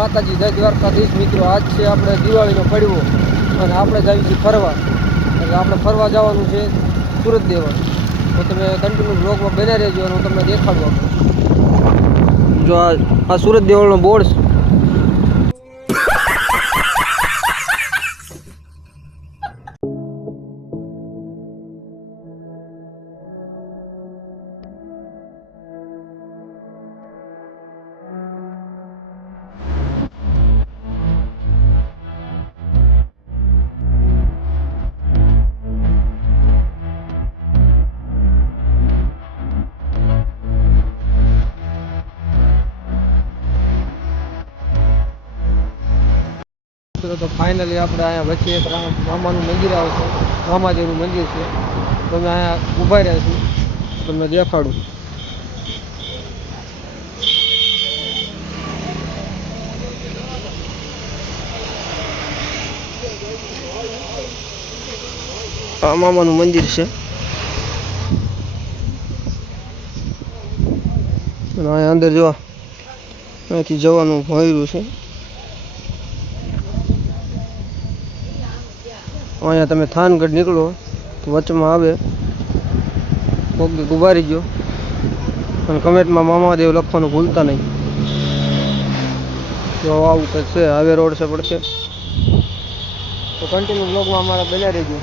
માતાજી જય દ્વારકાધીશ મિત્રો, આજ છે આપણે દિવાળીનો પડવો અને આપણે જઈએ છીએ ફરવા. એટલે આપણે ફરવા જવાનું છે સુરત દેવા. તો તમે કન્ટિન્યુ બ્લોગમાં બને રહેજો અને હું તમને દેખાડું. આપણે જો આ સુરત દેવળનો બોર્ડ છે. તો ફાઇનલી આપણે અહીંયા વચ્ચે એક મામાનું મંદિર આવે છે, મામાજીનું મંદિર છે. તો અમે અહીંયા ઊભા રહ્યા છીએ, તમને દેખાડું. આ મામાનું મંદિર છે અને અહીંયા અંદર જો અહીંથી જવાનું ભર્યું છે. અહીંયા તમે થાનગઢ નીકળો તો વચમાં આવે પગ ઉભારી ગયો અને કમેન્ટમાં મામાદેવ લખવાનું ભૂલતા નહીં. તો આવું કંઈક છે, હાઈવે રોડ છે પડશે. તો કન્ટિન્યુ બ્લોગમાં અમારા બન્યા રહેજો.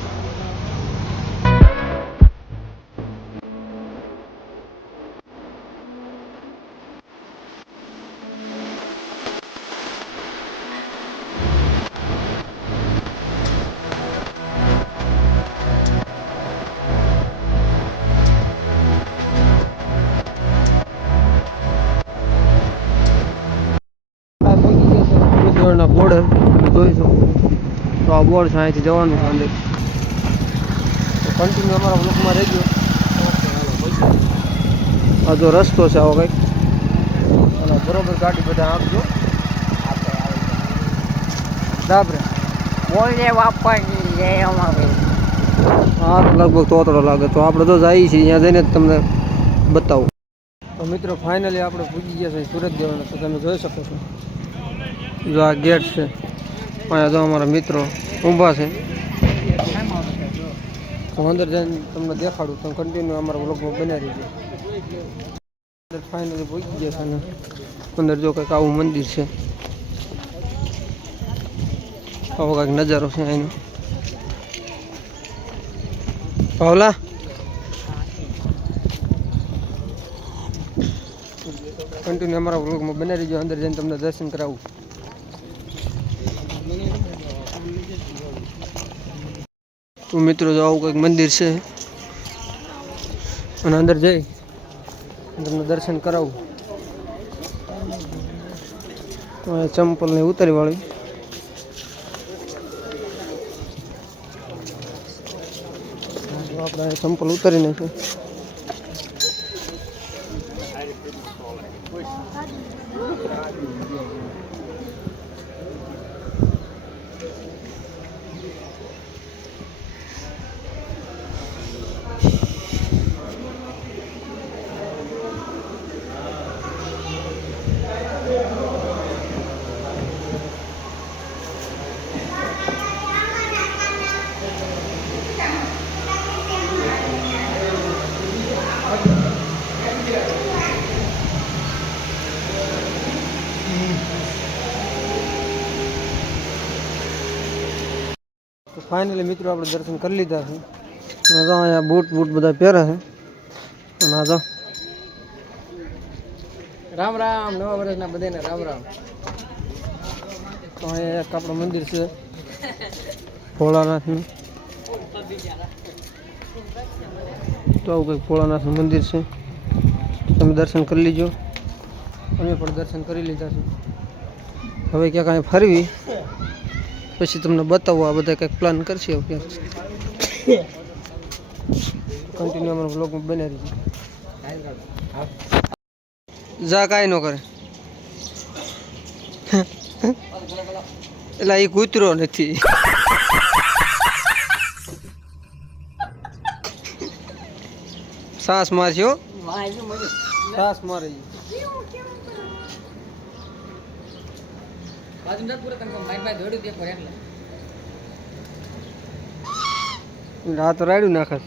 બોર્ડ જોઈ શકો તો આ બોર્ડ છે, અહીંથી જવાનું છે અંદર. તો કન્ટિન્યુ અમારા બ્લોકમાં રહેજો. આ જો રસ્તો છે આવો કંઈક, અને બરોબર ગાડી બધા આપજો. ડાબરે બોલે વાપરવાની અમારે હા લગભગ તોતડો લાગે. તો આપણે તો જઈએ છીએ ત્યાં જઈને જ તમને બતાવું. તો મિત્રો ફાઇનલી આપણે પૂજી ગયા છે સુરત જવાના. તો તમે જોઈ શકો છો, જો આ ગેટ છે. અહીંયા જો અમારા મિત્રો ઊભા છે. તો અંદર જઈને તમને દેખાડું. તો કન્ટિન્યુ અમારા બ્લોગમાં બનાવી દીધું. ફાઇનલી પહોંચી ગયા છે ને અંદર જો કંઈક આવું મંદિર છે. આવો કંઈક નજારો છે અહીંનો. પાવલા કન્ટિન્યુ અમારા બ્લોગમાં બનાવી દીધો. અંદર જઈને તમને દર્શન કરાવું. તો મિત્રો જો આવું કંઈક મંદિર છે અને અંદર જઈ તમને દર્શન કરાવું. તો ચંપલ ને ઉતારી વાળી. આપણે ચંપલ ઉતારી નાખ્યું. તો ફાઇનલી મિત્રો આપણે દર્શન કરી લીધા છે. અને તો અહીંયા બૂટ બધા પહેર્યા છે. અને આ તો રામ રામ, નવા વર્ષના બધાને રામ રામ. તો અહીંયા એક આપણું મંદિર છે ભોળાનાથનું. તો આવું કંઈક ભોળાનાથનું મંદિર છે. તમે દર્શન કરી લીજો. અમે પણ દર્શન કરી લીધા છે. હવે ક્યાંક અહીંયા ફરવી પછી તમને બતાવું. આ બધા કંઈક પ્લાન કરશે હવે ક્યાંક. કન્ટિન્યુ અમારા બ્લોગમાં બને રહીએ. જા કાંઈ ન કરે એટલે એ કૂતરો નથી. સાસ મારશો, સાસ મારે. આ તો રાડ્યું નાખે